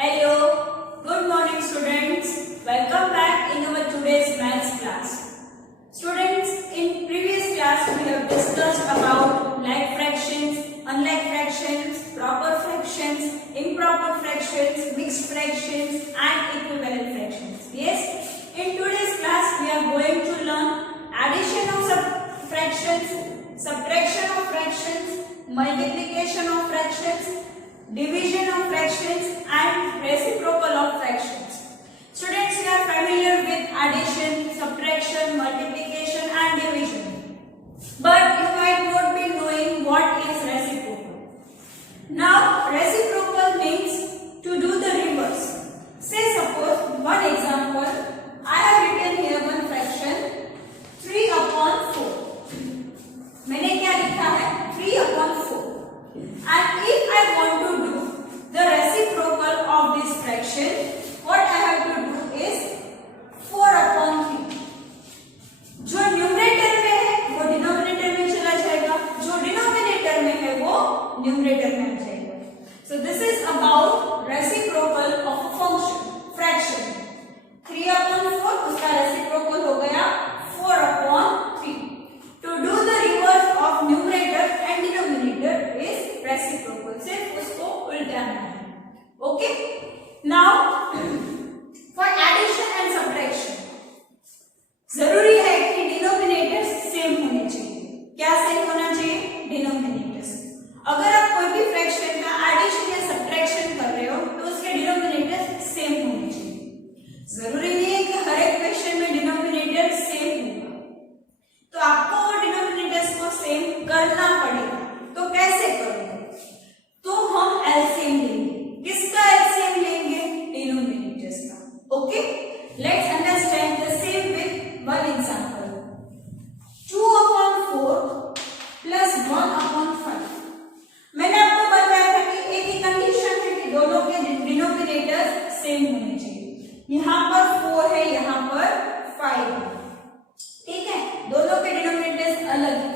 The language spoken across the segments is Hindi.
Hello, good morning students. Welcome back in our today's maths class. Students, in previous class we have discussed about like fractions, unlike fractions, proper fractions, improper fractions, mixed fractions and equivalent fractions. Yes, in today's class we are going to learn addition of fractions, subtraction of fractions, multiplication of fractions, division of fractions and reciprocal of fractions. Students, you are familiar with addition, subtraction, multiplication and division. But you might not be knowing what is reciprocal. Now, reciprocal means to do the reverse. Say suppose, one example, I have written here one fraction 3 upon 4. मैंने क्या लिखा है 3 upon 4. And if I want to do the reciprocal of this fraction, what I have to do is 4 upon 3. जो न्यूमरेटर में है वो डिनोमिनेटर में चला जाएगा, जो डिनोमिनेटर में है वो न्यूमरेटर में आ जाएगा. So this is about reciprocal of a function, fraction. 3 upon 4 उसका reciprocal हो गया 4 upon 3. To do the reverse of numerator and denominator is reciprocal. सिर्फ उसको उल्टाना है. Okay? Now for addition and subtraction जरूरी है कि डिनोमिनेटर्स सेम होने चाहिए. क्या सेम होना चाहिए? डिनोमिनेटर्स. अगर आप कोई भी फ्रैक्शन का एडिशन या सब्ट्रैक्शन कर रहे हो तो उसके डिनोमिनेटर्स सेम होने चाहिए. जरूरी नहीं है कि हर एक फ्रैक्शन में डिनोमिनेटर सेम होगा, तो आपको वो डिनोमिनेटर्स को सेम करना पड़ेगा. तो कैसे करोगे? तो हम एलसीएम लेंगे. किसका एलसीएम लेंगे? डिनोमिनेटर्स का. Okay, let's understand the same with one example. 2 upon 4 plus 1 upon 5. मैंने आपको बताया था कि एक ही कंडीशन है कि दोनों के डिनोमिनेटर्स सेम होने चाहिए. यहाँ पर 4 है, यहाँ पर 5 है. ठीक है, दोनों के डिनोमिनेटर्स अलग है.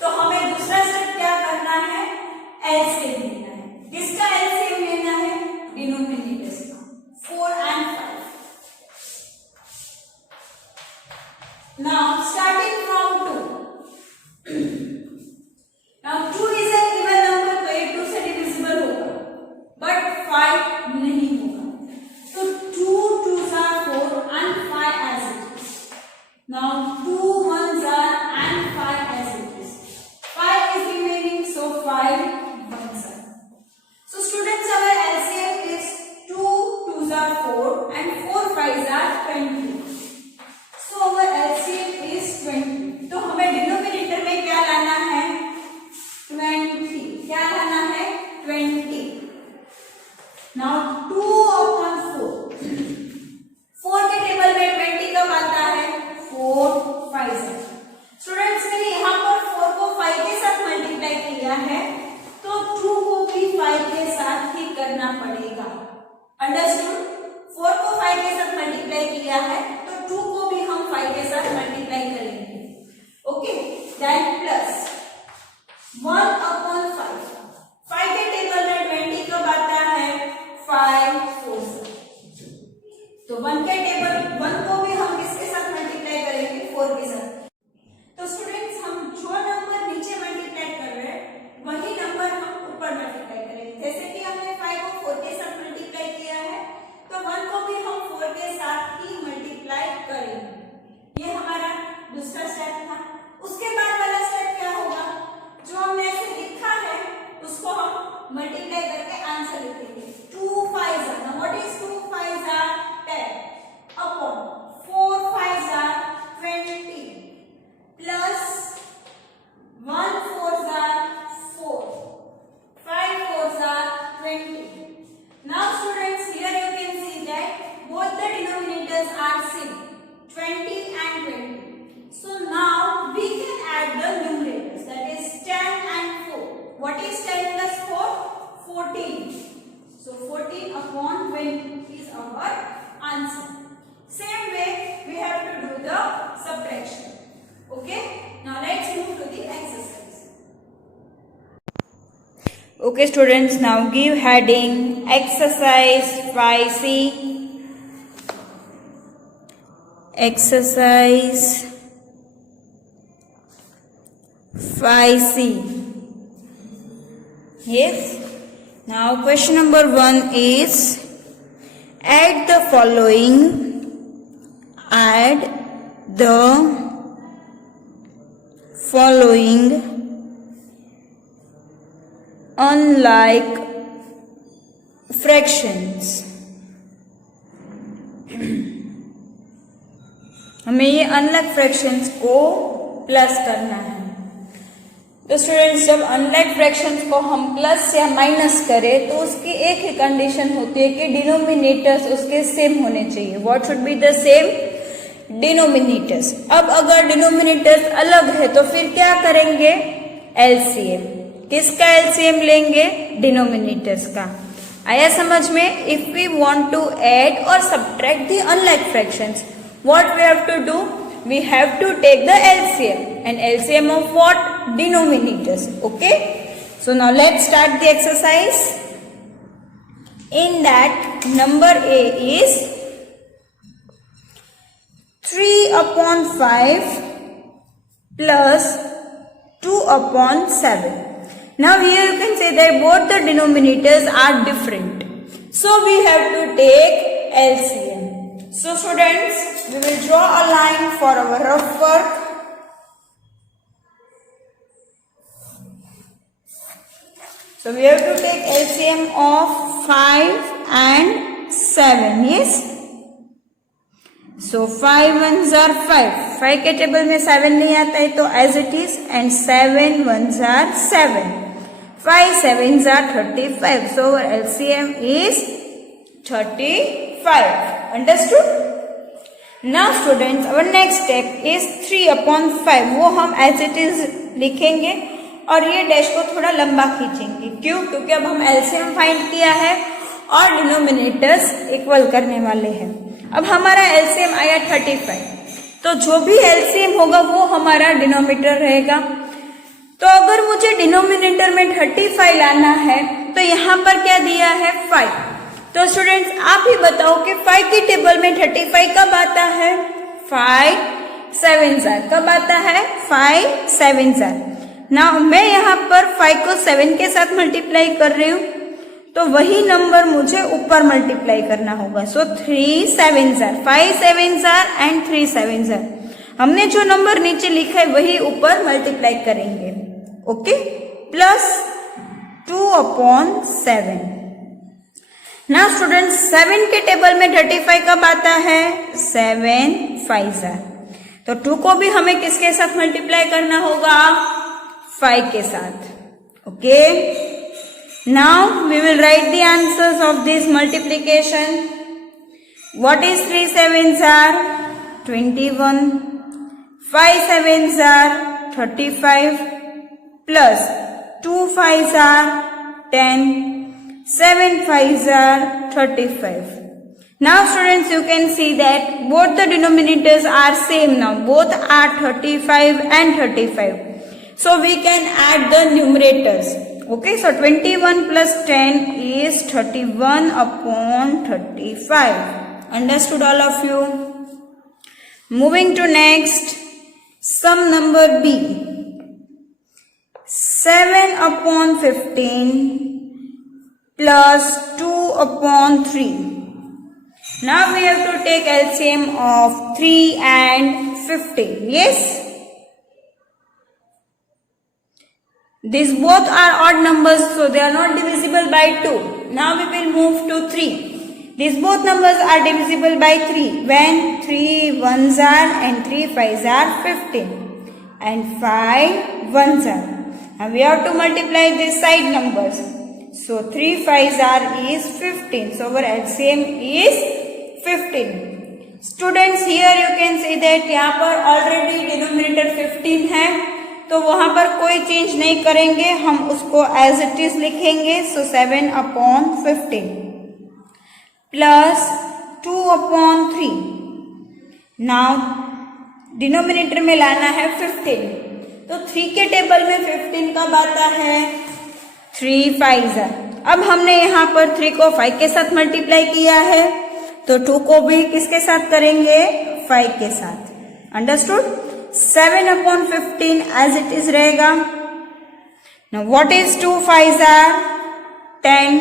तो हमें दूसरा स्टेप क्या करना है? एलसीएम लेना है. किसका एलसीएम लेना है? डिनोमिनेटर्स का. 4 and 5. Now starting from 2. Now 2 is an even number, तो ये 2 से डिविजिबल होगा, but 5 नहीं होगा. तो 2 2s are 4 and 5 as it is. Now 2 1s are and 5 as it is. 5 is remaining, so 5 1s are. So students, our LCM is 2 2s are 4 and 4 5s are 20. So our LCM is 20. तो हमें डिनोमिनेटर में क्या लाना है? 20. क्या लाना है? 20. Now 2 upon 4. 4 के टेबल में 20 कब आता है? 4 5 है. स्टूडेंट्स, मैंने यहाँ पर 4 को 5 के साथ मल्टीप्लाई किया है, तो 2 को भी 5 के साथ ही करना पड़ेगा. अंडरस्टूड? 4 को 5 के साथ मल्टीप्लाई किया है, तो 2 को भी हम 5 के साथ मल्टीप्लाई करेंगे. Okay, then plus 1 upon 5. 5 के टेबल में 20 कब आता है? 5 4. तो 1 के टेबल 1 को भी हम किसके साथ मल्टीप्लाई करेंगे? 4 के साथ. तो स्टूडेंट्स, हम जो नंबर नीचे मल्टीप्लाई कर रहे हैं वही नंबर हम ऊपर मल्टीप्लाई करेंगे. जैसे कि हमने 5 को 4 के साथ मल्टीप्लाई किया है, तो 1 को भी हम 4 के साथ ही मल्टीप्लाई करेंगे. ये हमारा दूसरा स्टेप था. उसके बाद वाला स्टेप क्या होगा? जो हमने ऐसे लिखा है उसको हम मल्टीप्लाई करके आंसर लिखेंगे. 2 5s are, now what is 2 5s are? 10 upon 4 5s are 20 plus 1 4s are 4, 5 4s are 20. Now students, here you can see that both the denominators are same, 20 and 20. So now we can add the numerators, that is 10 and 4. What is 10 plus 4? 14. So 14 upon 20 is our answer. Same way we have to do the subtraction. Okay, now let's move to the exercise. Okay students, now give heading exercise 5C. Exercise 5C. Yes. Now question number 1 is add the following unlike fractions. हमें ये अनलाइक फ्रैक्शंस को प्लस करना है। तो स्टूडेंट्स, जब अनलाइक फ्रैक्शंस को हम प्लस या माइनस करें तो उसकी एक ही कंडीशन होती है कि डिनोमिनेटर्स उसके सेम होने चाहिए। What should be the same? Denominators. अब अगर डिनोमिनेटर्स अलग है तो फिर क्या करेंगे? एलसीएम। किसका एलसीएम लेंगे? डिनोमिनेटर्स का। आया समझ में? If we want to add और subtract the unlike fractions, what we have to do? We have to take the LCM, and LCM of what? Denominators. Okay, so now let's start the exercise. In that, number A is 3/5 plus 2/7. Now here you can say that both the denominators are different, so we have to take LCM. So students, we will draw a line for our rough work. So we have to take LCM of 5 and 7. Yes. So 5 ones are 5. 5 के टेबल में 7 नहीं आता है तो as it is, and 7 ones are 7. 5 sevens are 35. So our LCM is 35. Understood? Now students, our next step is 3/5. वो हम as it is लिखेंगे और ये डैश को थोड़ा लंबा खींचेंगे। क्यों? क्योंकि अब हम LCM फाइंड किया है और डिनोमिनेटर्स इक्वल करने वाले हैं। अब हमारा LCM आया 35, तो जो भी LCM होगा वो हमारा डिनोमिनेटर रहेगा। तो अगर मुझे डिनोमिनेटर में 35 लाना है तो यहाँ पर क्या दिया है? 5। तो स्टूडेंट्स, आप ही बताओ कि 5 की टेबल में 35 कब आता है? 5 sevens are। कब आता है? 5 sevens are। ना मैं यहाँ पर 5 को 7 के साथ मल्टीप्लाई कर रही हूँ, तो वही नंबर मुझे ऊपर मल्टीप्लाई करना होगा। सो 3 sevens are, 5 sevens are and 3 sevens are। हमने जो नंबर नीचे लिखा है वही ऊपर मल्टीप्लाई करेंगे। Okay, plus 2/7। ना स्टूडेंट्स, 7 के टेबल में 35 कब आता है? 7 5s are। तो 2 को भी हमें किसके साथ मल्टीप्लाई करना होगा? 5 के साथ। Okay, now we will write the answers of this multiplication. What is 3 sevens are? 21। 5 sevens are 35 plus 2 5s are 10, 7 5s are 35. Now students, you can see that both the denominators are same now. Both are 35 and 35. So we can add the numerators. Okay, so 21 plus 10 is 31/35. Understood all of you? Moving to next, sum number B. 7/15 plus 2/3. Now we have to take LCM of 3 and 15. Yes? These both are odd numbers, so they are not divisible by 2. Now we will move to 3. These both numbers are divisible by 3 when 3 1s are and 3 5s are 15 and 5 1s are. Now we have to multiply these side numbers. So 3 5s are is 15. So our LCM is 15. Students, here you can see that यहाँ पर already denominator 15 है, तो वहां पर कोई चेंज नहीं करेंगे, हम उसको as it is लिखेंगे। So 7/15 plus 2/3. Now डिनोमिनेटर में लाना है 15, तो 3 के टेबल में 15 कब आता है? 3 5 अब हमने यहाँ पर 3 को 5 के साथ मल्टीप्लाई किया है, तो 2 को भी किसके साथ करेंगे? 5 के साथ। Understood? 7 upon 15 as it is रहेगा। Now what is 2 5s are 10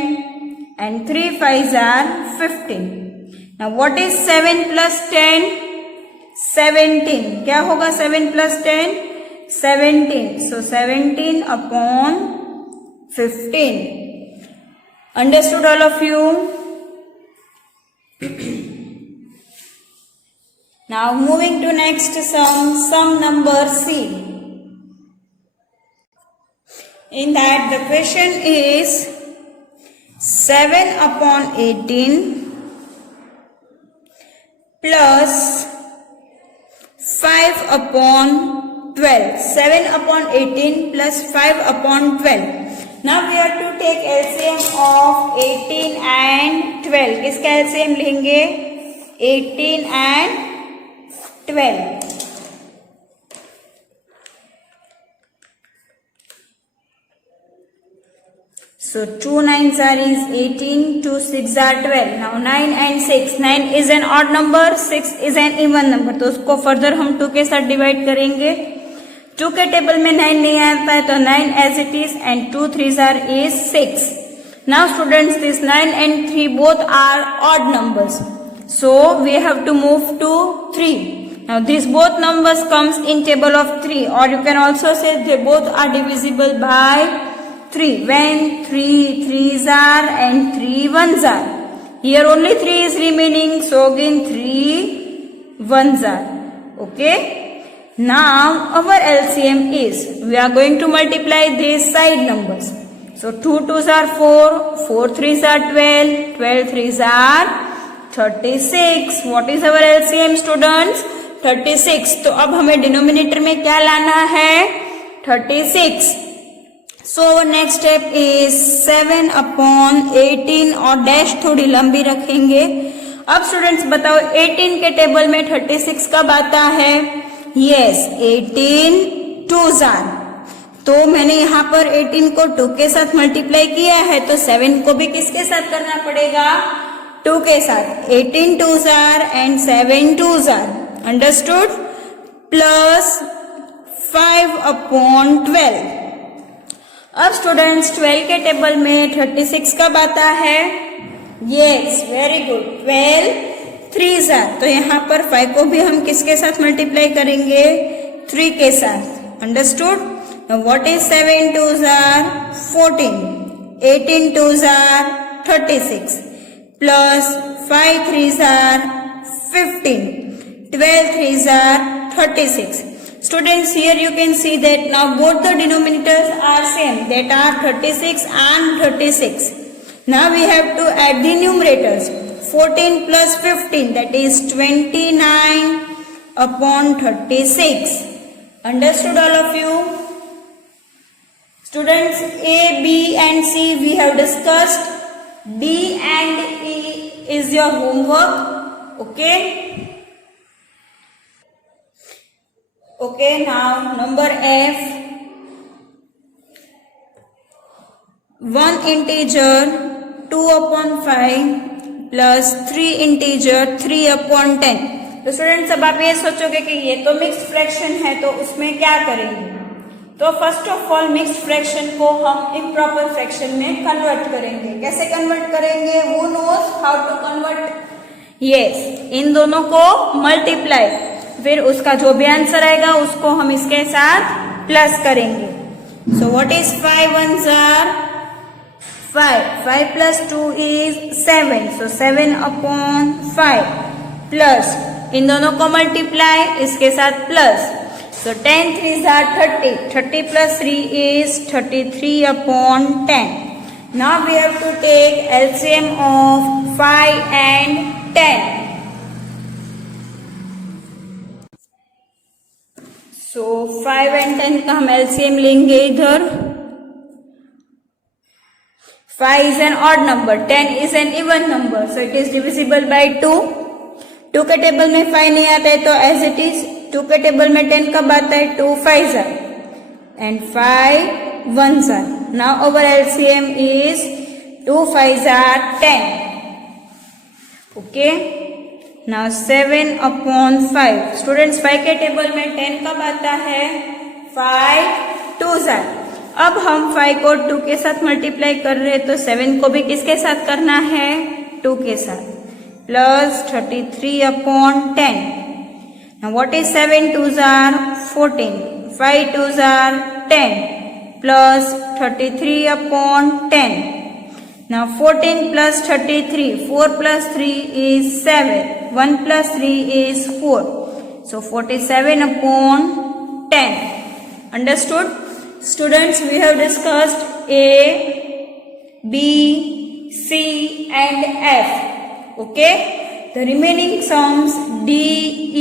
and 3 5s are 15. Now what is 7 plus 10? 17. क्या होगा 7 plus 10? 17. So 17 upon 15. Understood all of you? Now moving to next sum number C. In that the question is 7 upon 18 plus 5 upon 12. 7 upon 18 plus 5 upon 12. Now we have to take LCM of 18 and 12. किसका LCM लेंगे? 18 and 12. So 2 9s are is 18, 2 6 are 12. Now 9 and 6. 9 is an odd number, 6 is an even number. तो उसको फर्दर हम 2 के साथ डिवाइड करेंगे। 2 के टेबल में 9 नहीं आता है, तो 9 as it is and 2 3s are is 6. Now students, this 9 and 3 both are odd numbers. So we have to move to 3. Now these both numbers comes in table of 3, or you can also say they both are divisible by 3. When 3 3s are and 3 1s are. Here only 3 is remaining, so again 3 1s are. Okay. Now our LCM is, we are going to multiply these side numbers. So 2 2s are 4, 4 3s are 12, 12 3s are 36. What is our LCM students? 36. तो अब हमें डिनोमिनेटर में क्या लाना है? 36. So next step is 7 upon 18 और डैश थोड़ी लंबी रखेंगे। अब स्टूडेंट्स बताओ 18 के टेबल में 36 कब आता है? Yes, 18 2s are. तो मैंने यहाँ पर 18 को 2 के साथ मल्टीप्लाई किया है, तो 7 को भी किसके साथ करना पड़ेगा? 2 के साथ। 18 2s are and 7 2s are. Understood? Plus 5 upon 12. अब स्टूडेंट्स 12 के टेबल में 36 कब आता है? Yes, very good, 12 3s are. तो यहाँ पर 5 को भी हम किसके साथ मल्टीप्लाई करेंगे? 3 के साथ। Understood? What is 7 2s are 14, 18 2s are 36 plus 5 3s are 15, 12 3s are 36. Students, here you can see that now both the denominators are same, that are 36 and 36. Now we have to add the numerators. 14 plus 15, that is 29 upon 36. Understood all of you? Students, A, B and C we have discussed. D and E is your homework. Okay? Okay, now number F. 1 integer 2 upon 5 plus 3 integer 3 upon 10. तो स्टूडेंट्स अब आप ये सोचोगे कि ये तो मिक्स्ड फ्रैक्शन है, तो उसमें क्या करेंगे? तो first of all mixed fraction को हम इम्प्रॉपर फ्रैक्शन में कन्वर्ट करेंगे। कैसे कन्वर्ट करेंगे? Who knows how to convert? Yes, इन दोनों को मल्टीप्लाई, फिर उसका जो भी आंसर आएगा उसको हम इसके साथ प्लस करेंगे। सो what is 5 1s are 5, 5 plus 2 is 7, so 7 upon 5 plus इन दोनों को मल्टीप्लाई, इसके साथ plus, so 10 3s are 30, 30 plus 3 is 33 upon 10. Now we have to take LCM of 5 and 10. So 5 and 10 का हम LCM लेंगे इधर। 5 is an odd number, 10 is an even number, so it is divisible by 2. 2 के टेबल में 5 नहीं आता है, तो as it is 2 के टेबल में 10 कब आता है? 2 5s are and 5 1s are. Now our LCM is 2 5s are 10. Okay. Now 7 upon 5. Students 5 के टेबल में 10 कब आता है? 5 2s are. अब हम 5 को 2 के साथ मल्टीप्लाई कर रहे हैं तो 7 को भी किसके साथ करना है? 2 के साथ. Plus 33 upon 10. Now what is 7 2s are 14, 5 2s are 10 plus 33 upon 10. Now 14 plus 33, 4 plus 3 is 7, 1 plus 3 is 4. So 47 upon 10. Understood? Students, we have discussed A, B, C and F. Okay? The remaining sums D,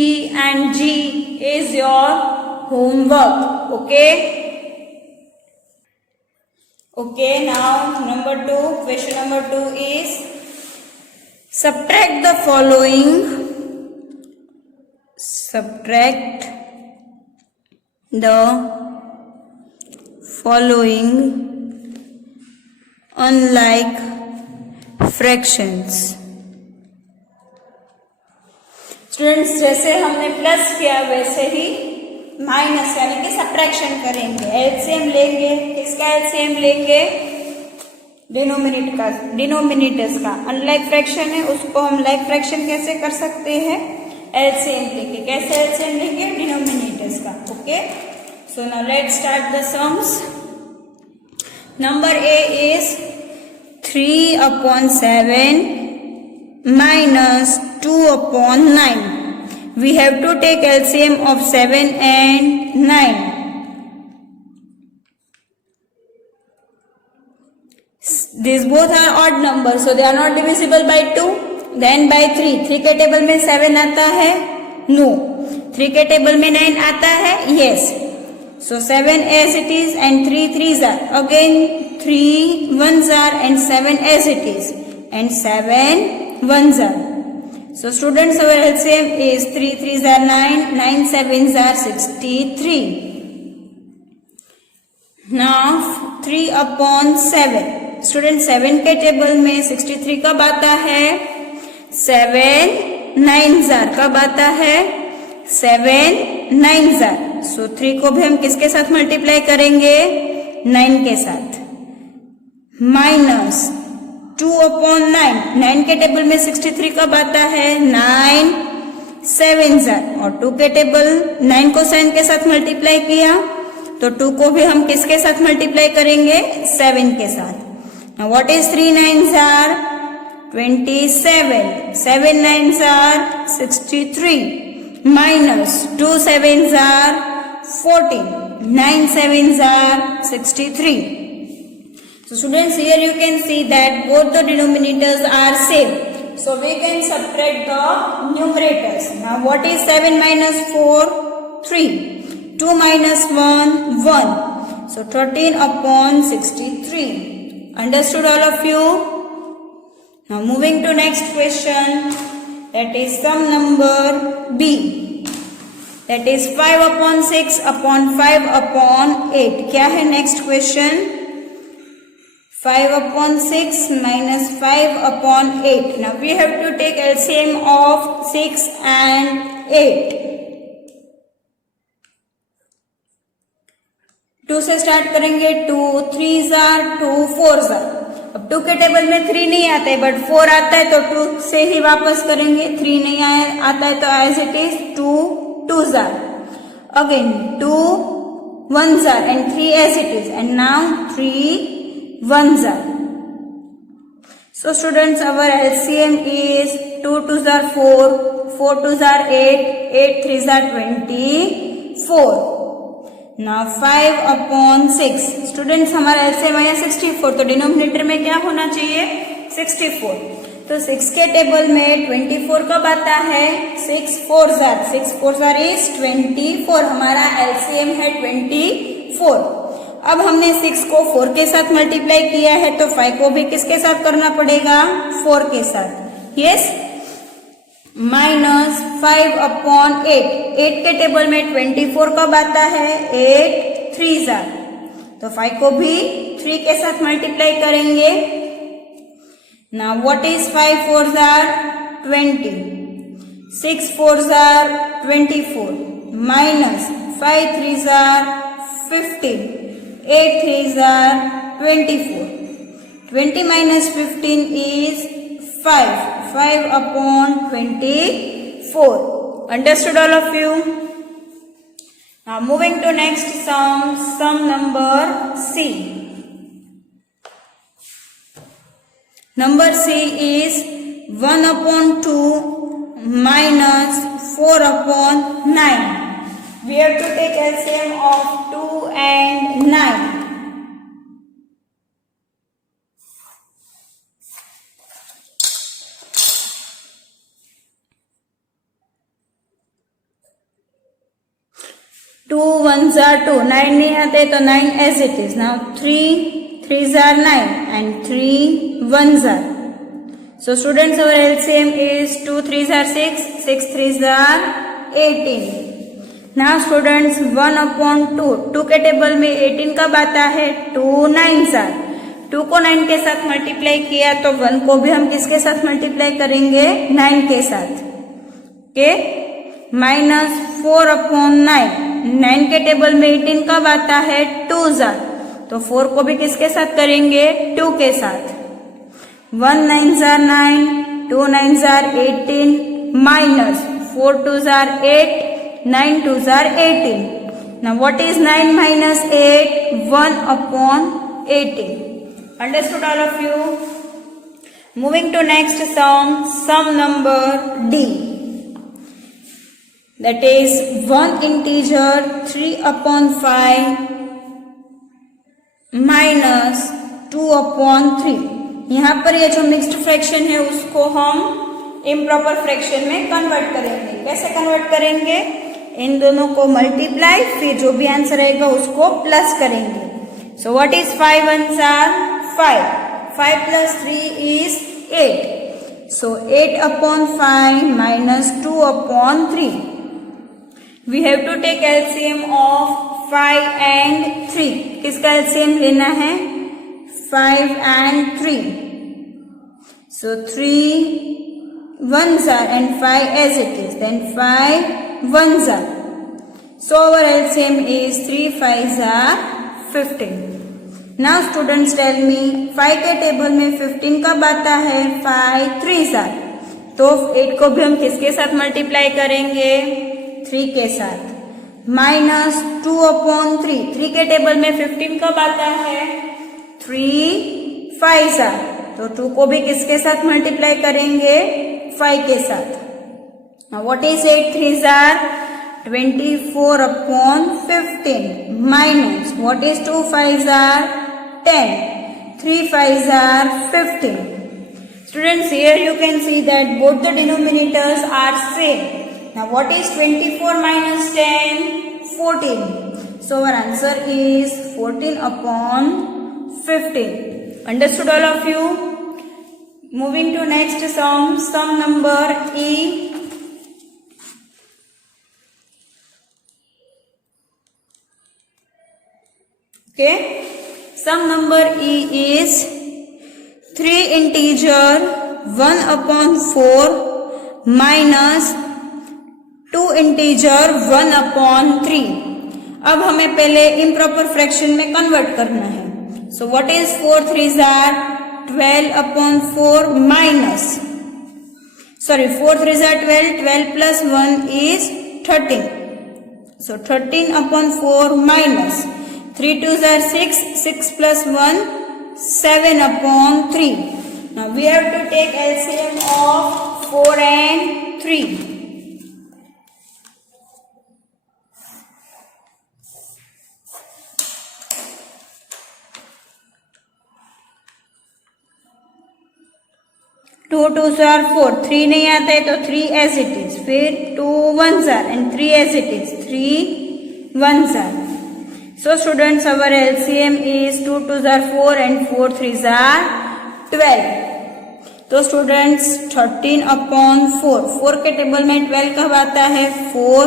E and G is your homework. Okay? Okay, now number 2, question number 2 is subtract the following. Subtract the following unlike fractions. Students, जैसे हमने प्लस किया वैसे ही माइनस यानी कि सब्ट्रैक्शन करेंगे. एलसीएम लेंगे. किसका एलसीएम लेंगे? डिनोमिनेटर्स का. अनलाइक फ्रैक्शन है उसको हम लाइक फ्रैक्शन कैसे कर सकते हैं? एलसीएम लेंगे. कैसे एलसीएम लेंगे? डिनोमिनेटर्स का. Okay. So now let's start the sums. Number A is 3 upon 7 minus 2 upon 9. We have to take LCM of 7 and 9. These both are odd numbers, so they are not divisible by 2. Then by 3. 3 के टेबल में 7 आता है? No. 3 के टेबल में 9 आता है? Yes. So 7 as it is and 3 3s are. Again 3 1s are and 7 as it is. And 7 1s are. So students, our LCM is 3 3s are 9, 9 7s are 63. Now 3 upon 7. Students, 7 के टेबल में 63 कब आता है? 7 9s are. कब आता है? 7 9s are. So 3 को भी हम किसके साथ मल्टीप्लाई करेंगे? 9 के साथ. Minus 2 upon 9. 9 के टेबल में 63 कब आता है? 9 7s are. और 2 के टेबल 9 को 7 के साथ मल्टीप्लाई किया तो 2 को भी हम किसके साथ मल्टीप्लाई करेंगे? 7 के साथ. Now what is 3 9s are? 27. 7 9s are 63. Minus 2 7s are 14. 9 7s are 63. So students, here you can see that both the denominators are same. So we can subtract the numerators. Now what is 7 minus 4? 3. 2 minus 1? 1. So 13 upon 63. Understood all of you? Now moving to next question. That is sum number B. That is 5 upon 6 upon 5 upon 8. क्या है next question? 5 upon 6 minus 5 upon 8. Now we have to take LCM of 6 and 8. 2 से स्टार्ट करेंगे. 2 3s are, 2 4s are. अब 2 के टेबल में 3 नहीं आता है बट 4 आता है तो 2 से ही वापस करेंगे. 3 नहीं आता है तो as it is 2 2s are. Again 2 1s are and 3 as it is. And now 3 1s are. So students, our LCM is 2 2s are 4, 4 2s are 8, 8 3s are 24. Now 5 upon 6. Students, हमारा LCM आया 64 तो डिनोमिनेटर में क्या होना चाहिए? 64. तो 6 के टेबल में 24 कब आता है? 6 4s are. 6 4s are is 24. हमारा LCM है 24. अब हमने 6 को 4 के साथ मल्टीप्लाई किया है तो 5 को भी किसके साथ करना पड़ेगा? 4 के साथ. यस. Minus 5 upon 8. 8 के टेबल में 24 कब आता है? 8 3s are. तो 5 को भी 3 के साथ मल्टीप्लाई करेंगे। Now what is 5 4s are 20, 6 4s are 24 minus 5 3s are 15, 8 3s are 24. 20 minus 15 is 5. 5 upon 24. Understood all of you? Now moving to next sum number C. Number C is 1 upon 2 minus 4 upon 9. We have to take LCM of 2 and 9. Two ones are 2, 9 नहीं आते तो 9 as it is. Now 3 3s are 9 and 3 1s are. So students, our LCM is 2 3s are 6, 6 3s are 18. Now students, 1 upon 2, 2 के टेबल में 18 कब आता है? 2 9s are. 2 को 9 के साथ मल्टीप्लाई किया तो 1 को भी हम किसके साथ मल्टीप्लाई करेंगे? 9 के साथ. ओके, माइनस 4 अपॉन 9, 9 के टेबल में 18 कब आता है? 2s are. तो 4 को भी किसके साथ करेंगे? 2 के साथ. 1 9s are 9, 2 9s are 18 minus 4 2s are 8, 9 2s are 18. Now what is 9 minus 8? 1 upon 18. Understood all of you? Moving to next sum number D. That is 1 integer 3 upon 5 minus 2 upon 3. यहाँ पर ये जो मिक्स्ड फ्रैक्शन है उसको हम इम्प्रॉपर फ्रैक्शन में कन्वर्ट करेंगे. कैसे कन्वर्ट करेंगे? इन दोनों को मल्टीप्लाई, फिर जो भी आंसर आएगा उसको प्लस करेंगे. सो what is 5 1s are 5. 5 plus 3 is 8. So 8 upon 5 minus 2 upon 3. We have to take LCM of 5 and 3. किसका LCM लेना है? 5 and 3. So 3 1s are and 5 as it is. Then 5 1s are. So our LCM is 3 5s are 15. Now students tell me, 5 के टेबल में 15 कब आता है? 5 3s are. तो 8 को भी हम किसके साथ मल्टीप्लाई करेंगे? 3 के साथ. माइनस 2 अपॉन 3, 3 के टेबल में 15 कब आता है? 3 5s are. तो 2 को भी किसके साथ मल्टीप्लाई करेंगे? 5 के साथ. Now what is 8 3s are? 24 upon 15 minus what is 2 5s are? 10. 3 5s are 15. Students, here you can see that both the denominators are same. Now what is 24 minus 10? 14. So our answer is 14 upon 15. Understood all of you? Moving to next sum number E. Okay, sum number E is 3 integer 1 upon 4 minus 2 integer 1 upon 3. अब हमें पहले इम्प्रॉपर फ्रैक्शन में कन्वर्ट करना है. सो what is 4 3s are 12 upon 4 minus 4 3s are 12, 12 plus 1 is 13. So 13 upon 4 minus 3 2s are 6, 6 plus 1 7 upon 3. Now we have to take LCM of 4 and 3. Two 2s are 4, 3 नहीं आता है तो 3 as it is. फिर 2 1s are and 3 as it is. 3 1s are. So students, our LCM is 2 2s are 4 and 4 3s are 12. तो स्टूडेंट्स 13 upon 4, 4 के टेबल में 12 कब आता है? 4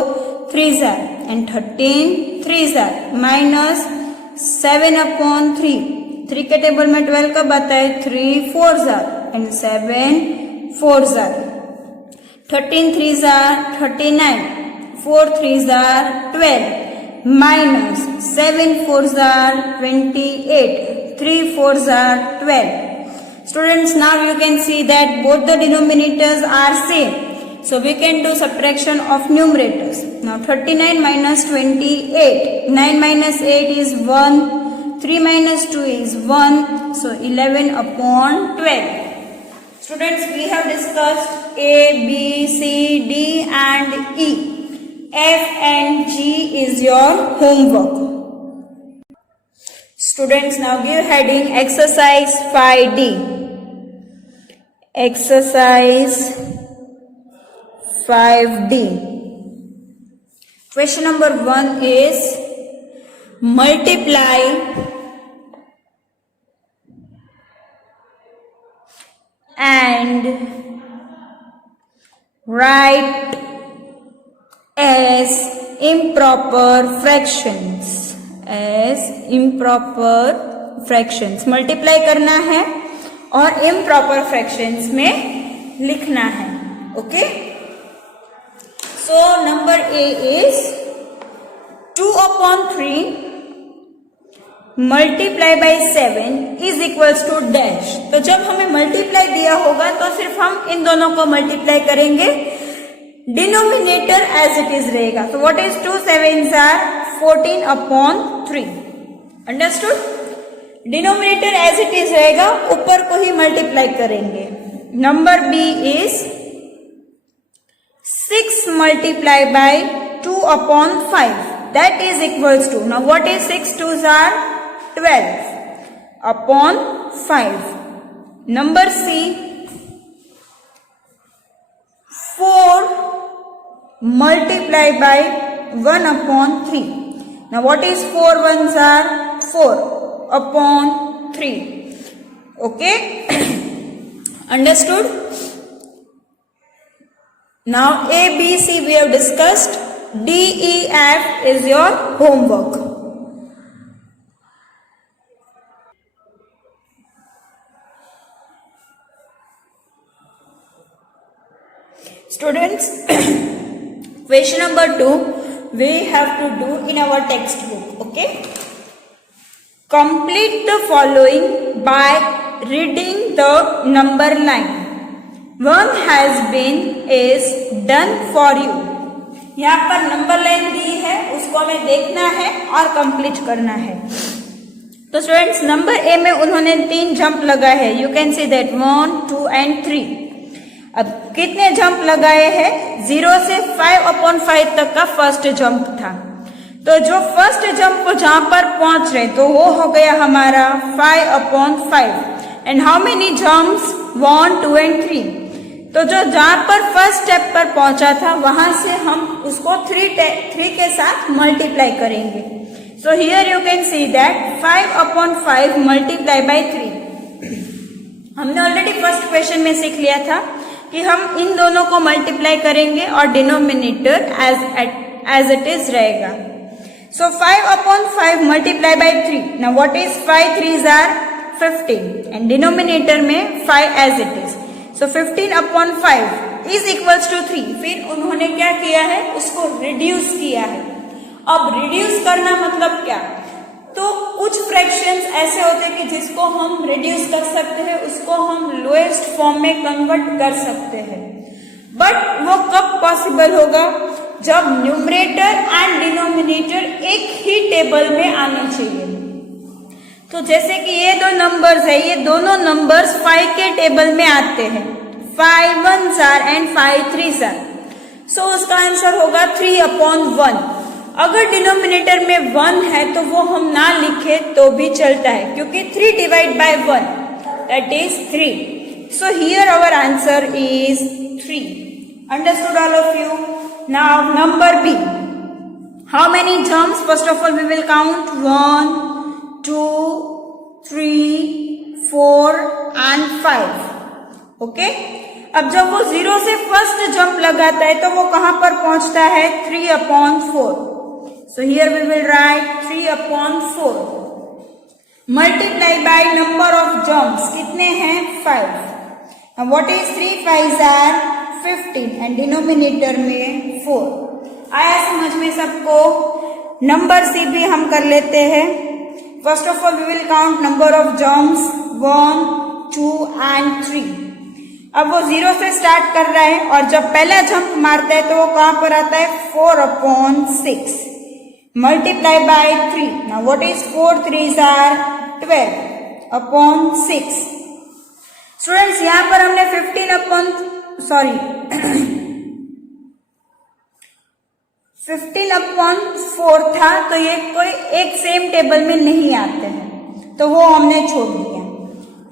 3s are and 13 3s are minus 7 upon 3. 3 के टेबल में 12 कब आता है? 3 4 jar and 7 4 jar, 13 3 jar 39, 4 3 jar 12 minus 7 4 jar 28, 3 4 jar 12. Students, now you can see that both the denominators are same. So we can do subtraction of numerators. Now 39 minus 28, 9 minus 8 is 1, 3 minus 2 is 1, so 11 upon 12. Students, we have discussed A, B, C, D and E. F and G is your homework. Students, now give heading exercise 5D. Exercise 5D. Question number 1 is multiply and write as improper fractions. As improper fractions. Multiply करना है और improper fractions में लिखना है. Okay? So number A is 2 upon 3 multiply by 7 is equals to dash. तो जब हमें multiply दिया होगा तो सिर्फ हम इन दोनों को multiply करेंगे, denominator as it is रहेगा. So what is 2 7s are 14 upon 3. Understood? Denominator as it is रहेगा, ऊपर को ही multiply करेंगे. Number B is 6 multiplied by 2 upon 5, that is equals to, now what is 6 2s are 12 upon 5. Number C, 4 multiplied by 1 upon 3. Now what is 4 1s are 4 upon 3. Okay? Understood? Now A, B, C we have discussed. D, E, F is your homework. Students, question number 2 we have to do in our textbook. Okay? Complete the following by reading the number line. One has been is done for you. यहाँ पर नंबर लाइन दी है, उसको हमें देखना है और कंप्लीट करना है. तो स्टूडेंट्स, नंबर ए में उन्होंने 3 जंप लगाए हैं. You can see that 1 2 and 3. अब कितने जंप लगाए हैं? 0 से 5 upon 5 तक का फर्स्ट जंप था. तो जो फर्स्ट जंप को जहां पर पहुंच रहे तो वो हो गया हमारा 5 upon 5. And how many jumps? 1 2 and 3. तो जो जहां पर फर्स्ट स्टेप पर पहुंचा था वहां से हम उसको 3 के साथ मल्टीप्लाई करेंगे. So here you can see that 5 upon 5 multiply by 3. हमने ऑलरेडी फर्स्ट क्वेश्चन में सीख लिया था कि हम इन दोनों को मल्टीप्लाई करेंगे और डिनोमिनेटर एज इट इज रहेगा. So 5 upon 5 multiply by 3. Now what is 5 3s are 15 and denominator में 5 as it is. So 15 upon 5 is equals to 3. फिर उन्होंने क्या किया है? उसको रिड्यूस किया है. अब रिड्यूस करना मतलब क्या? तो कुछ फ्रैक्शंस ऐसे होते हैं कि जिसको हम रिड्यूस कर सकते हैं, उसको हम लोएस्ट फॉर्म में कन्वर्ट कर सकते हैं. बट वो कब पॉसिबल होगा? जब न्यूमरेटर एंड डिनोमिनेटर एक ही टेबल में आने चाहिए. तो जैसे कि ये दो नंबर्स है, ये दोनों नंबर्स 5 के टेबल में आते हैं. 5 1s are and 5 3s are. सो उसका आंसर होगा 3 upon 1. अगर डिनोमिनेटर में 1 है तो वो हम ना लिखे तो भी चलता है, क्योंकि 3 divide by 1 that is 3. So here our answer is 3. Understood all of you? Now number B. How many jumps? First of all we will count 1 2 3 4 and 5. Okay? अब जब वो 0 से फर्स्ट जंप लगाता है तो वो कहां पर पहुंचता है? 3 upon 4. So here we will write 3 upon 4. Multiply by number of germs, कितने हैं 5। What is 3 5 are 15 and denominator में 4। आया समझ में सबको? नंबर सी भी हम कर लेते हैं। First of all we will count number of germs 1 2 and 3। अब वो 0 से स्टार्ट कर रहा है और जब पहला जंप मारता है तो वो कहां पर आता है 4/6 multiply by 3। Now what is 4 3s are 12/6। Students यहां पर हमने 15/4 था तो ये कोई एक सेम टेबल में नहीं आते हैं तो वो हमने छोड़ दिया।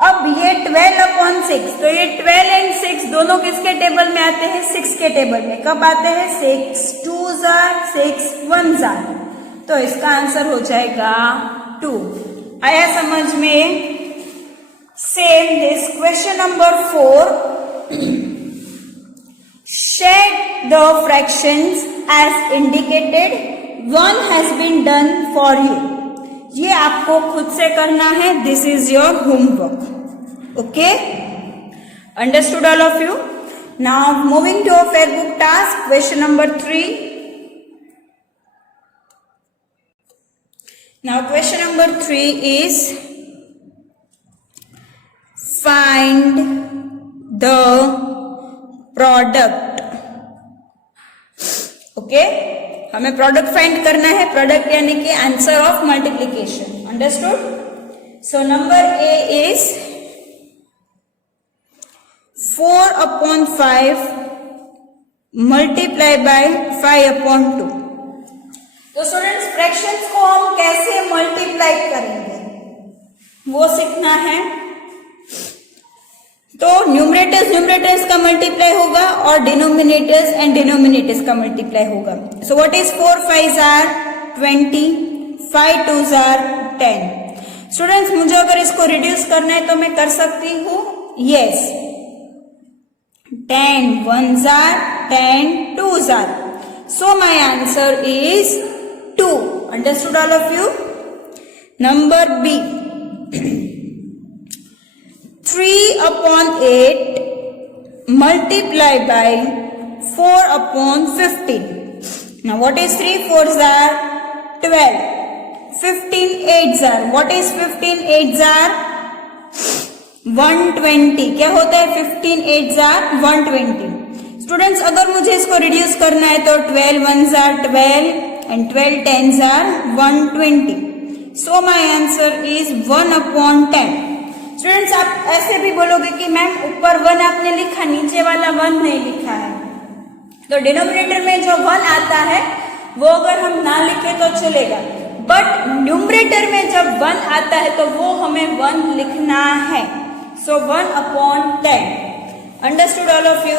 अब ये 12/6 तो ये 12 एंड 6 दोनों किसके टेबल में आते हैं 6 के टेबल में। कब आते हैं 6 2s आर 6 1s आर, तो इसका आंसर हो जाएगा 2। आया समझ में? Same this question number 4। Shade the fractions as indicated, 1 has been done for you. ये आपको खुद से करना है, this is your homework. Okay, understood all of you? Now moving to a fair book task, question number 3। Now question number 3 is find the product. Okay, हमें प्रोडक्ट फाइंड करना है। प्रोडक्ट यानी कि answer of multiplication. Understood? So number A is 4/5 multiply by 5/2। तो स्टूडेंट्स फ्रैक्शंस को हम कैसे मल्टीप्लाई करेंगे वो सीखना है। तो न्यूमरेटर्स का मल्टीप्लाई होगा और डिनोमिनेटर्स एंड डिनोमिनेटर्स का मल्टीप्लाई होगा। So what is 4 5s are 20, 5 2s are 10। Students मुझे अगर इसको रिड्यूस करना है तो मैं कर सकती हूँ, yes. 10 1s are 10 2s are, so my answer is 2. Understood all of you? Number B, 3/8 multiply by 4/15. Now what is 3 4s are 12, 15 8s are, what is 15 8s are 120। क्या होता है 15 8s are 120। स्टूडेंट्स अगर मुझे इसको रिड्यूस करना है तो 12 1s are 12 and 12 10s are 120। So my answer is 1/10। Students आप ऐसे भी बोलोगे कि मैम ऊपर 1 आपने लिखा, नीचे वाला 1 नहीं लिखा है। तो डिनोमिनेटर में जो 1 आता है वो अगर हम ना लिखे तो चलेगा, बट न्यूमरेटर में जब 1 आता है तो वो हमें 1 लिखना है। सो 1/10। Understood all of you?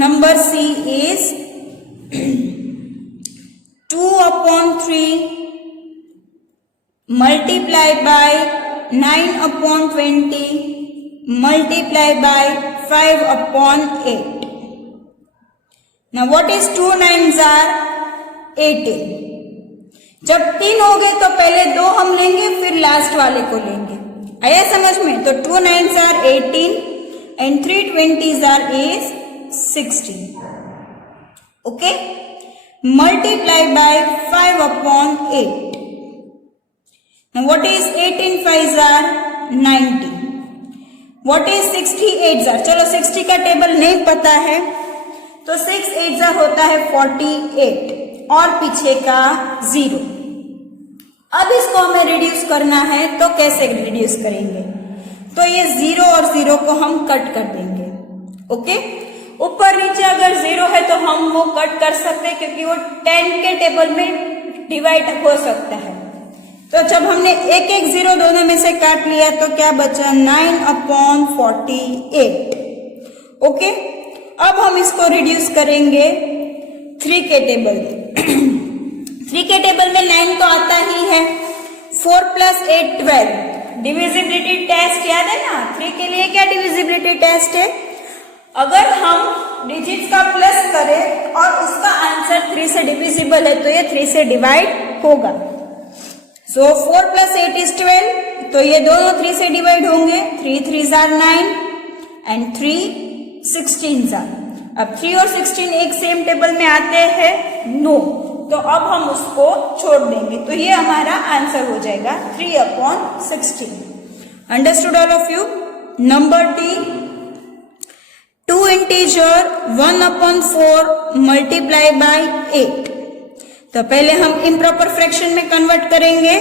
Number C is 2/3 multiply by 9/20 multiply by 5/8। Now what is 2 9s are 18। जब 3 हो गए तो पहले 2 हम लेंगे फिर लास्ट वाले को लेंगे। आया समझ में? तो 2 9s are 18 and 3 20s are is 16। Okay, multiply by 5/8। Now what is 18 5s are 90, what is 60 8s are, चलो 60 का टेबल नहीं पता है तो 6 8s are होता है 48 और पीछे का 0। अब इसको हमें रिड्यूस करना है तो कैसे रिड्यूस करेंगे? तो ये 0 और 0 को हम कट कर देंगे। ओके, ऊपर नीचे अगर 0 है तो हम वो कट कर सकते हैं क्योंकि वो 10 के टेबल में डिवाइड हो सकता है। तो जब हमने एक एक 0 दोनों में से काट लिया तो क्या बचा 9/48। ओके, अब हम इसको रिड्यूस करेंगे 3 के टेबल में। 3 के टेबल में 9 तो आता ही है, 4 + 8 12। डिविजिबिलिटी टेस्ट याद है ना? 3 के लिए क्या डिविजिबिलिटी टेस्ट है? अगर हम डिजिट्स का प्लस करें और उसका आंसर 3 से डिविजिबल है तो ये 3 से डिवाइड होगा। सो 4 + 8 is 12, तो ये दोनों 3 से डिवाइड होंगे, 3 3 जार 9 एंड 3 16 जार। अब 3 और 16 एक सेम टेबल में आते हैं? नो, तो अब हम उसको छोड़ देंगे, तो ये हमारा आंसर हो जाएगा 3/16। Understood all of you? Number D, 2 integer 1/4 multiply bye 8। तो पहले हम इम्प्रॉपर फ्रैक्शन में कन्वर्ट करेंगे,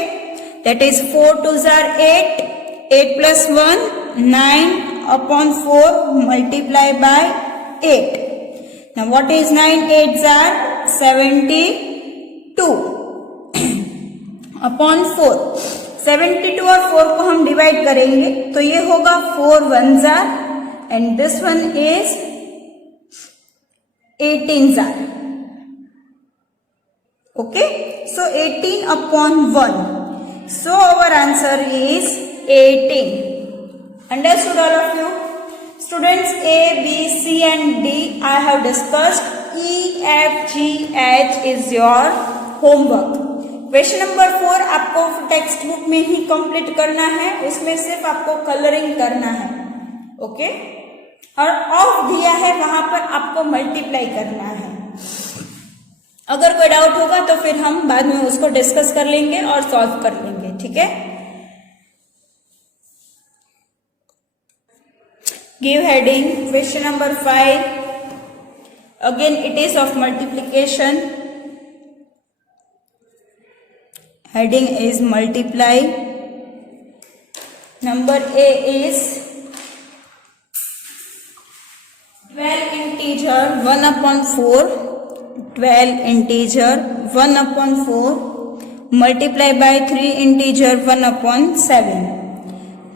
that is 4 2 jar 8, 8 plus 1 9/4 multiply by 8। Now what is 9 8s are 72 upon 4। 72 और 4 को हम डिवाइड करेंगे तो ये होगा 4 1s are and this one is 18s are। Okay, so 18/1, so our answer is 18। Understood all of you? Students, A, B, C and D I have discussed. E, F, G, H is your homework. Question number 4 आपको टेक्स्ट बुक में ही कंप्लीट करना है, उसमें सिर्फ आपको कलरिंग करना है। ओके, और ऑफ दिया है वहां पर आपको मल्टीप्लाई करना है। अगर कोई डाउट होगा तो फिर हम बाद में उसको डिस्कस कर लेंगे और सॉल्व कर लेंगे, ठीक है? Give heading question number 5. Again it is of multiplication. Heading is multiply. Number A is 12 integer 1/4, 12 integer 1/4 multiply by 3 integer 1/7.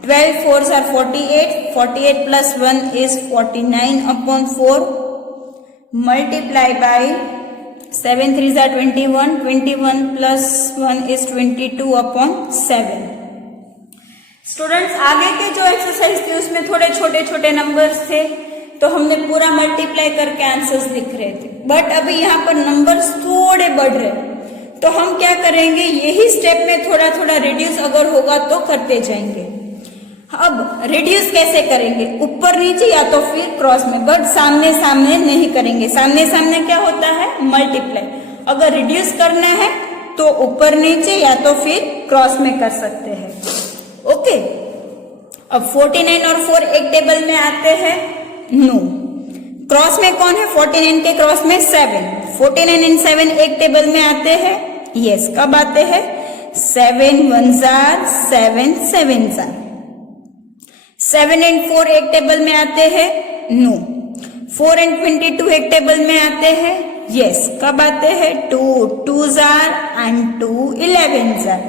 12 4s are 48, 48 plus 1 is 49/4 multiply by 7 3s are 21, 21 plus 1 is 22/7। Students, आगे के जो एक्सरसाइज थी उसमें थोड़े छोटे छोटे नंबर्स थे तो हमने पूरा मल्टीप्लाई करके आंसर्स लिख रहे थे, बट अभी यहाँ पर नंबर्स थोड़े बढ़ रहे तो हम क्या करेंगे, यही स्टेप में थोड़ा थोड़ा रिड्यूस अगर होगा तो करते जाएंगे। अब रिड्यूस कैसे करेंगे, ऊपर नीचे या तो फिर क्रॉस में, बट सामने सामने नहीं करेंगे। सामने सामने क्या होता है, मल्टीप्लाई। अगर रिड्यूस करना है तो ऊपर नीचे या तो फिर क्रॉस में कर सकते हैं। ओके, अब 49 और 4 एक टेबल में आते हैं? नो। क्रॉस में कौन है, 49 के क्रॉस में 7। 49 एंड 7 एक टेबल में आते हैं? यस। कब आते हैं? 7 1s are 7 7s are। 7 and 4 एक टेबल में आते हैं? नो। 4 एंड 22 एक टेबल में आते हैं? यस। कब आते हैं? 2 2s are and 2 11s are।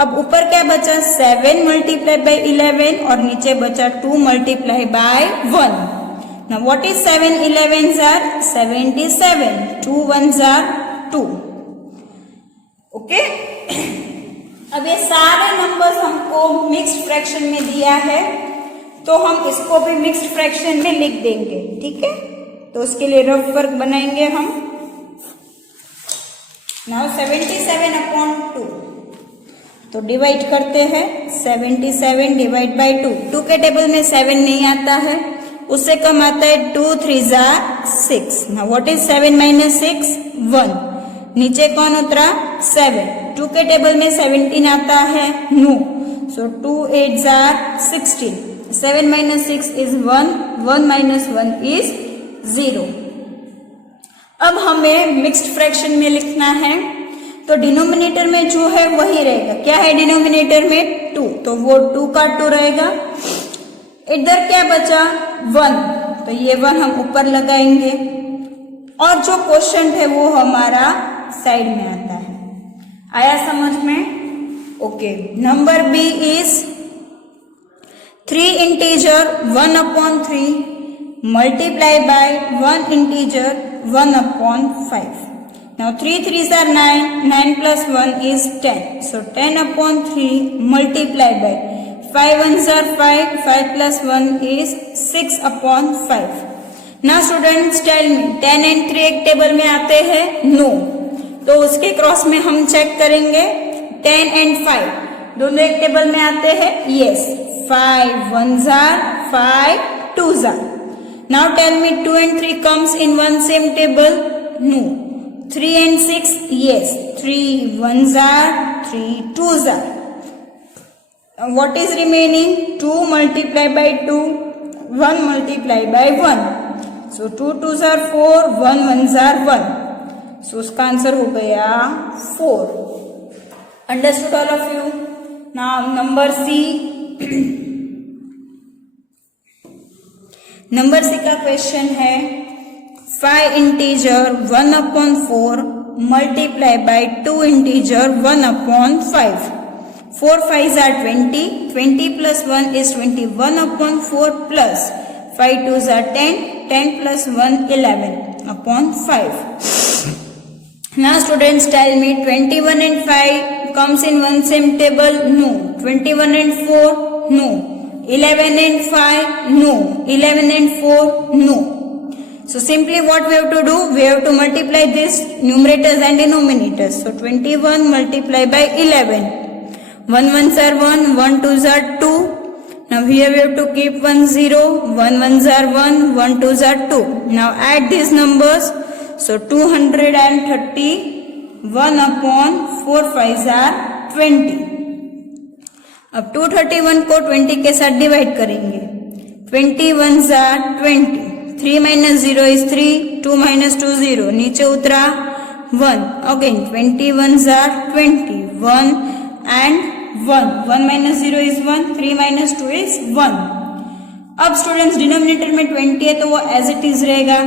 अब ऊपर क्या बचा, 7 मल्टीप्लाई बाय 11 और नीचे बचा 2 multiply by 1। Now what is 7 11s are 77, 2 1s are 2। Okay, अब ये सारे नंबर्स हमको मिक्स्ड फ्रैक्शन में दिया है तो हम इसको भी मिक्स्ड फ्रैक्शन में लिख देंगे, ठीक है? तो उसके लिए रफ वर्क बनाएंगे हम। नाउ 77/2, तो डिवाइड करते हैं। 77 डिवाइड बाय 2। 2 के टेबल में 7 नहीं आता है, उससे कम आता है 2 3s are 6। Now what is 7 minus 6? 1। नीचे कौन उतरा? 7। 2 के टेबल में 17 आता है? No. So 2 8s are 16। 7 minus 6 is 1, 1 minus 1 is 0। अब हमें मिक्स्ड फ्रैक्शन में लिखना है तो डिनोमिनेटर में जो है वही रहेगा। क्या है डिनोमिनेटर में? 2, तो वो 2 का 2 रहेगा। इधर क्या बचा? 1, तो ये 1 हम ऊपर लगाएंगे और जो क्वोशंट है वो हमारा साइड में आता है। आया समझ में? Okay, number B is 3 integer 1/3 multiply by 1 integer 1/5. Now 3 3s are 9, 9 plus 1 is 10. So 10/3 multiply by 5 1s are 5, 5 plus 1 is 6/5. Now students tell me 10 and 3 एक टेबल में आते हैं? No. तो उसके क्रॉस में हम चेक करेंगे 10 and 5। दोनों एक टेबल में आते हैं? Yes, 5 1s are 5 2s are. Now tell me 2 and 3 comes in one same table? No. 3 and 6? Yes, 3 1s are 3 2s are. What is remaining? 2 multiplied by 2, 1 multiplied by 1. So 2 2s are 4, 1 1s are 1. So उसका आंसर हो गया 4. Understood all of you? Now number C. Number C का क्वेश्चन है 5 integer 1/4 multiply by 2 integer 1/5. 4 5s are 20. 20 plus 1 is 21/4 plus 5 2s are 10. 10 plus 1 11/5. Now students tell me 21 and 5 comes in one same table? No. 21 and 4? No. 11 and 5? No. 11 and 4? No. So simply what we have to do? We have to multiply this numerators and denominators. So 21 multiplied by 11. 1 1s are 1, 1 2s are 2. Now here we have to keep 1 0, 1 1s are 1, 1 2s are 2. Now add these numbers. So 230, 1/4 5s are 20. अब 231 को 20 के साथ डिवाइड करेंगे. 20 1s are 20. 3 minus 0 is 3. 2 minus 2 0. नीचे उतरा 1. Again 20 1s are 20. 1 and 1. 1 minus 0 is 1. 3 minus 2 is 1. अब स्टूडेंट्स डिनोमिनेटर में 20 है तो वो एज इट इज रहेगा.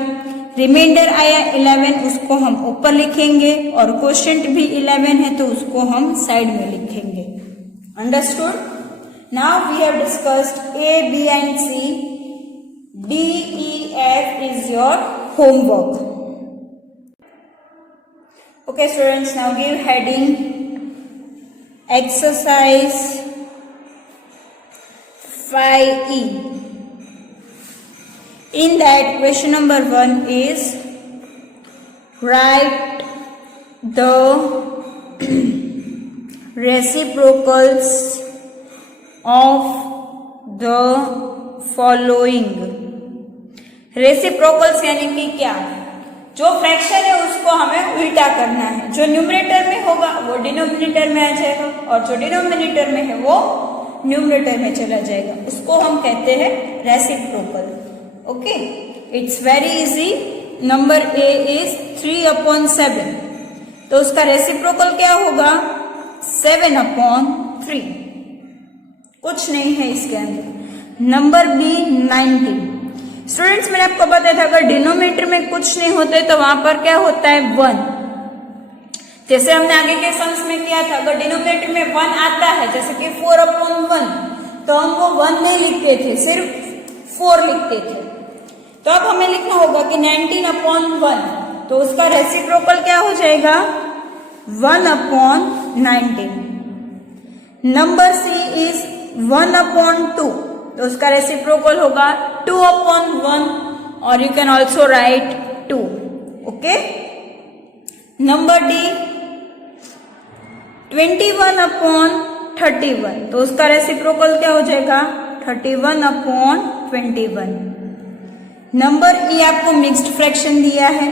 रिमाइंडर आया 11, उसको हम ऊपर लिखेंगे और क्वोशिएंट भी 11 है तो उसको हम साइड में लिखेंगे. Understood? Now we have discussed A, B and C. D, E, F is your homework. Okay students, now give heading exercise 5E. In that question number 1 is write the reciprocals of the following. Reciprocals यानी कि क्या? जो फ्रैक्शन है उसको हमें उल्टा करना है. जो न्यूमरेटर में होगा वो डिनोमिनेटर में आ जाएगा और जो डिनोमिनेटर में है वो न्यूमरेटर में चला जाएगा. उसको हम कहते हैं reciprocal. Okay, it's very easy. Number A is 3/7. तो उसका रेसिप्रोकल क्या होगा? 7/3. कुछ नहीं है इसके अंदर. Number B 19. स्टूडेंट्स मैंने आपको बताया था अगर डिनोमिनेटर में कुछ नहीं होते तो वहां पर क्या होता है? 1. जैसे हमने आगे के सम्स में किया था, अगर डिनोमिनेटर में 1 आता है जैसे कि 4/1 तो हम वो 1 नहीं लिखते थे, सिर्फ 4 लिखते थे. तो अब हमें लिखना होगा कि 19/1 तो उसका रेसिप्रोकल क्या हो जाएगा? 1/19. नंबर सी इज 1/2 तो उसका रेसिप्रोकल होगा 2/1 और you can also right 2. Okay. Number D 21/31 तो उसका रेसिप्रोकल क्या हो जाएगा? 31/21. नंबर ई आपको मिक्स्ड फ्रैक्शन दिया है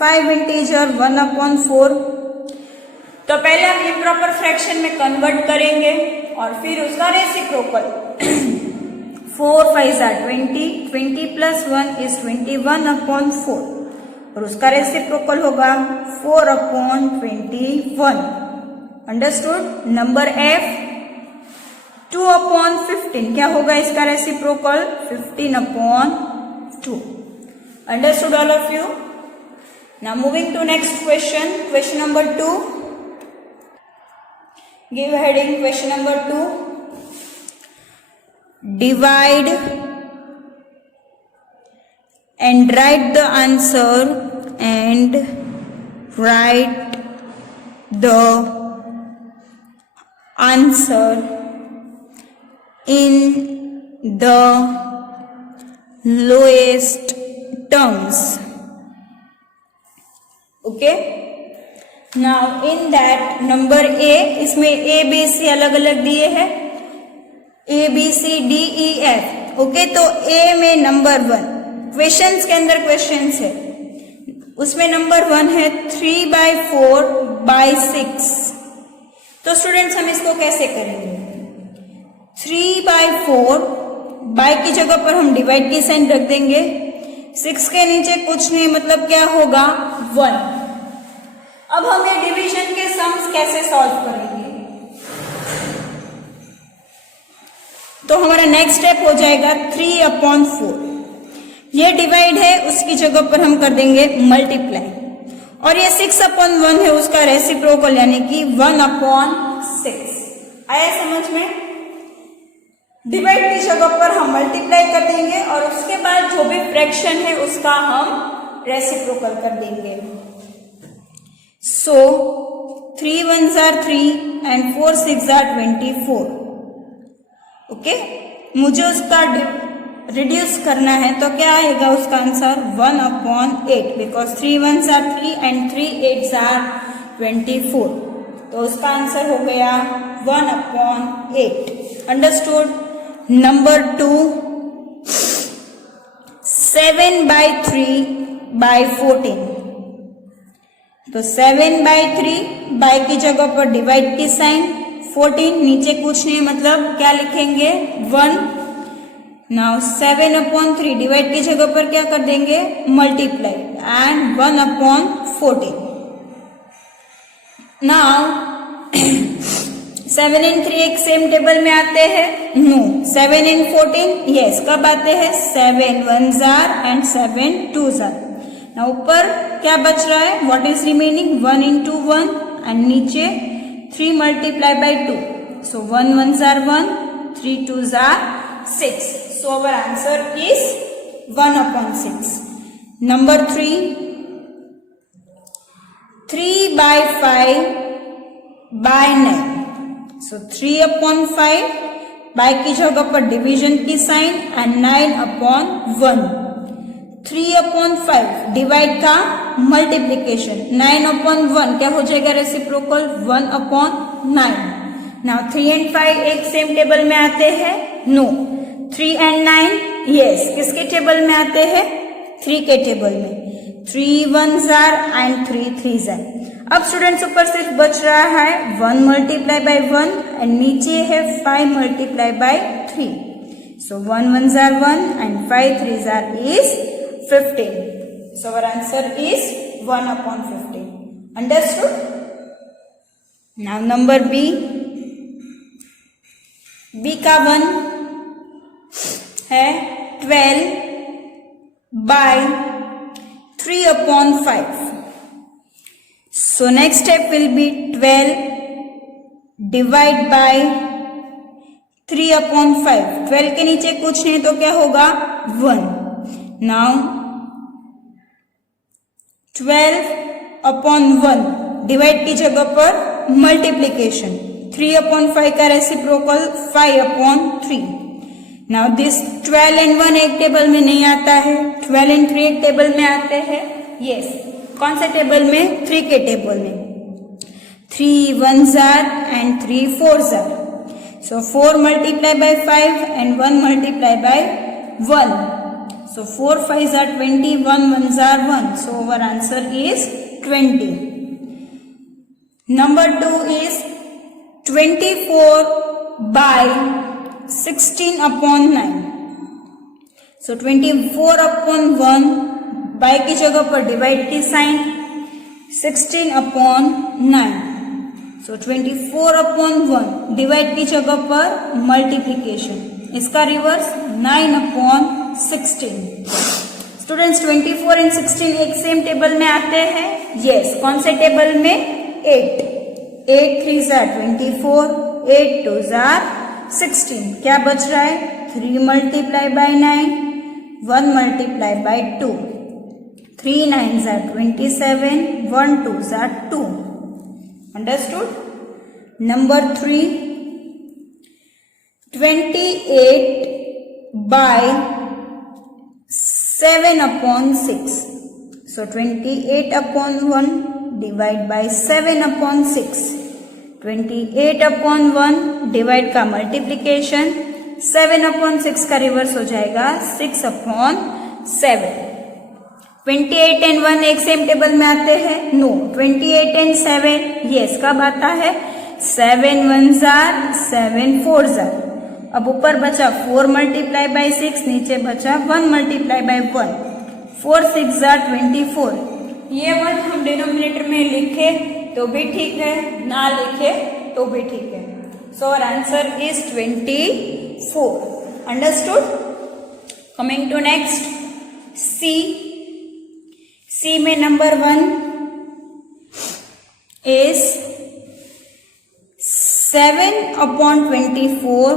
5 इंटीजर 1/4. तो पहले हम इम्प्रॉपर फ्रैक्शन में कन्वर्ट करेंगे और फिर उसका reciprocal. 4 5s are 20. 20 plus 1 is 21/4 और उसका रेसिप्रोकल होगा 4/21. अंडरस्टूड. नंबर एफ 2/15 क्या होगा इसका reciprocal? 15/2. Understood all of you? Now moving to next question. Question number 2. Give heading question number 2. Divide and write the answer and write the answer in the lowest terms. Okay. Now in that number A, इसमें ए बी सी अलग अलग दिए हैं, A B C D E F. Okay, तो ए में नंबर 1 क्वेश्चंस के अंदर क्वेश्चंस है, उसमें नंबर 1 है 3/4/6। तो स्टूडेंट्स हम इसको कैसे करेंगे? 3/4 बाय की जगह पर हम डिवाइड की साइन रख देंगे, 6 के नीचे कुछ नहीं, मतलब क्या होगा 1। अब हम ये डिवीजन के सम्स कैसे सॉल्व करेंगे? तो हमारा नेक्स्ट स्टेप हो जाएगा 3/4। ये डिवाइड है, उसकी जगह पर हम कर देंगे मल्टीप्लाई, और ये 6/1 है, उसका रेसिप्रोकल यानी कि 1/6। आया समझ में? डिवाइड की जगह पर हम मल्टीप्लाई कर देंगे और उसके बाद जो भी फ्रैक्शन है उसका हम रेसिप्रोकल कर देंगे। सो 3 1s are 3 and 4 6 are 24। Okay, मुझे उसका रिड्यूस करना है, तो क्या आएगा उसका answer 1/8, because 3 1s are 3 and 3 8s are 24। तो उसका आंसर हो गया 1/8। अंडरस्टूड? नंबर 2 7/3/14। तो 7/3 बाय की जगह पर डिवाइड की साइन, 14 नीचे कुछ नहीं, मतलब क्या लिखेंगे 1। नाउ 7/3 डिवाइड की जगह पर क्या कर देंगे मल्टीप्लाई एंड 1/14। नाउ 7 and 3 एक सेम टेबल में आते हैं? नो। 7 and 14 यस, कब आते हैं? 7 1s are and 7 2s are। ना ऊपर क्या बच रहा है? What is remaining? 1 into 1 and नीचे 3 multiplied by 2। So 1 1s are 1, 3 2s are 6। So our answer is 1/6। Number 3 3/5/9। So 3/5 bye की जगह पर डिवीजन की साइन एंड 9/1। 3/5 डिवाइड का मल्टीप्लीकेशन, 9/1 क्या हो जाएगा रेसिप्रोकल 1/9। नाउ 3 and 5 एक सेम टेबल में आते हैं? नो। 3 and 9 यस, किसके टेबल में आते हैं? 3 के टेबल में। 3 1s are and 3 3s are। अब स्टूडेंट्स ऊपर सिर्फ बच रहा है 1 multiply by 1 एंड नीचे है 5 multiply by 3। So 1 1s are 1 and 5 3s are is 15। So our answer is 1/15। Understood? Now number B। B का 1 है 12/3/5। So next step will be 12 divide by 3/5। 12 के नीचे कुछ नहीं, तो क्या होगा 1। Now 12/1 डिवाइड की जगह पर मल्टीप्लीकेशन, 3/5 का रेसिप्रोकल 5/3। नाउ दिस 12 and 1 एक टेबल में नहीं आता है, 12 and 3 एक टेबल में आते हैं। यस, कौन से टेबल में? 3 के टेबल में। 3 1s are and 3 4s are। So 4 multiply by 5 and 1 multiply by 1। So 4 5s are 20, 1 1s are 1। So our answer is 20। Number 2 is 24/16/9। So 24/1 bye की जगह पर डिवाइड की साइन, 16/9। So 24/1 डिवाइड की जगह पर मल्टीप्लीकेशन, इसका रिवर्स 9/16। स्टूडेंट्स 24 and 16 एक सेम टेबल में आते हैं? यस, कौन से टेबल में? 8 3s are 24, 8 2s are 16। क्या बच रहा है? 3 multiply by 9, 1 multiply by 2। 3 9s are 27, 1 2s are 2। Understood? Number 3 28/7/6। So 28/1 divide by 7/6, 28/1 divide का मल्टीप्लीकेशन, 7/6 का रिवर्स हो जाएगा 6/7। 28 and 1 एक सेम टेबल में आते हैं? नो। 28 and 7 यस कब आता है? 7 1s are 7 4s are। अब ऊपर बचा 4 मल्टीप्लाई बाय 6, नीचे बचा 1 मल्टीप्लाई बाय 1, 4 6 are 24। ये 1 हम डिनोमिनेटर में लिखे तो भी ठीक है, ना लिखे तो भी ठीक है। So our answer is 24। Understood? Coming to next, C. C में नंबर 1 इज 7/24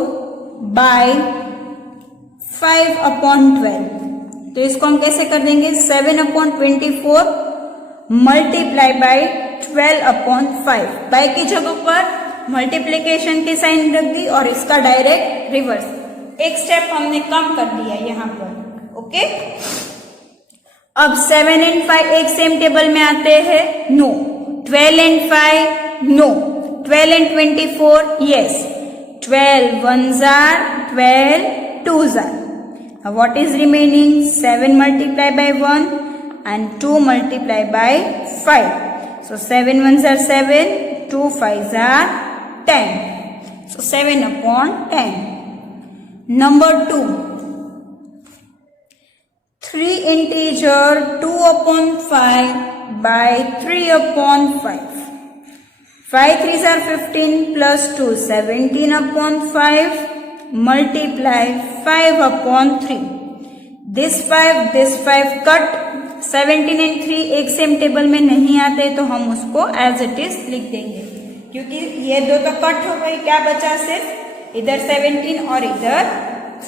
बाय 5/12। तो इसको हम कैसे कर देंगे? 7/24 मल्टीप्लाई बाय 12/5। बाय की जगह पर मल्टीप्लीकेशन की साइन रख दी और इसका डायरेक्ट रिवर्स, एक स्टेप हमने कम कर दिया यहाँ पर। ओके, अब 7 and 5 एक सेम टेबल में आते हैं? No. 12 and 5 no. 12 and 24 yes। 12 1s are 12 2s are। Now what is remaining? 7 multiplied by 1 and 2 multiplied by 5. So 7 1s are 7, 2 5s are 10. So 7/10. Number 2, 3 integer 2/5 by 3/5. 5 3s are 15 plus 2 17/5 multiply 5/3. This 5 cut। 17 and 3 एक सेम टेबल में नहीं आते तो हम उसको एज इट इज लिख देंगे, क्योंकि ये दो तो कट हो गई। क्या बचा? सिर्फ इधर 17 और इधर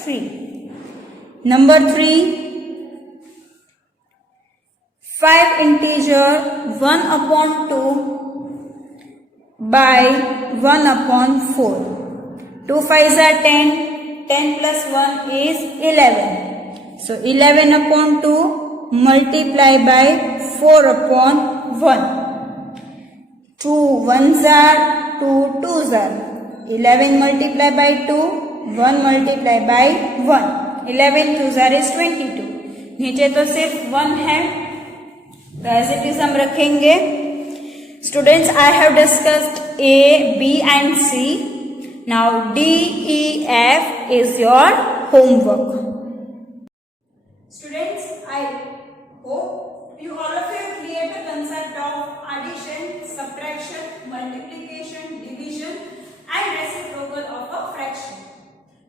3। Number 3, 5 integer 1/2 by 1/4. 2 5s are 10, 10 plus 1 is 11. So 11/2 multiply by 4/1. 2 1s are 2 2s are 11 multiply by 2, 1 multiply by 1, 11 2s are is 22। नीचे तो सिर्फ 1 है तो एज इट इज हम रखेंगे। Students, I have discussed A, B and C. Now D, E, F is your homework. Students, I hope you all of you clear the concept of addition, subtraction, multiplication, division and reciprocal of a fraction.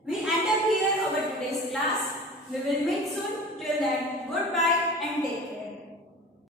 We end up here our today's class. We will meet soon. Till then, goodbye and take care.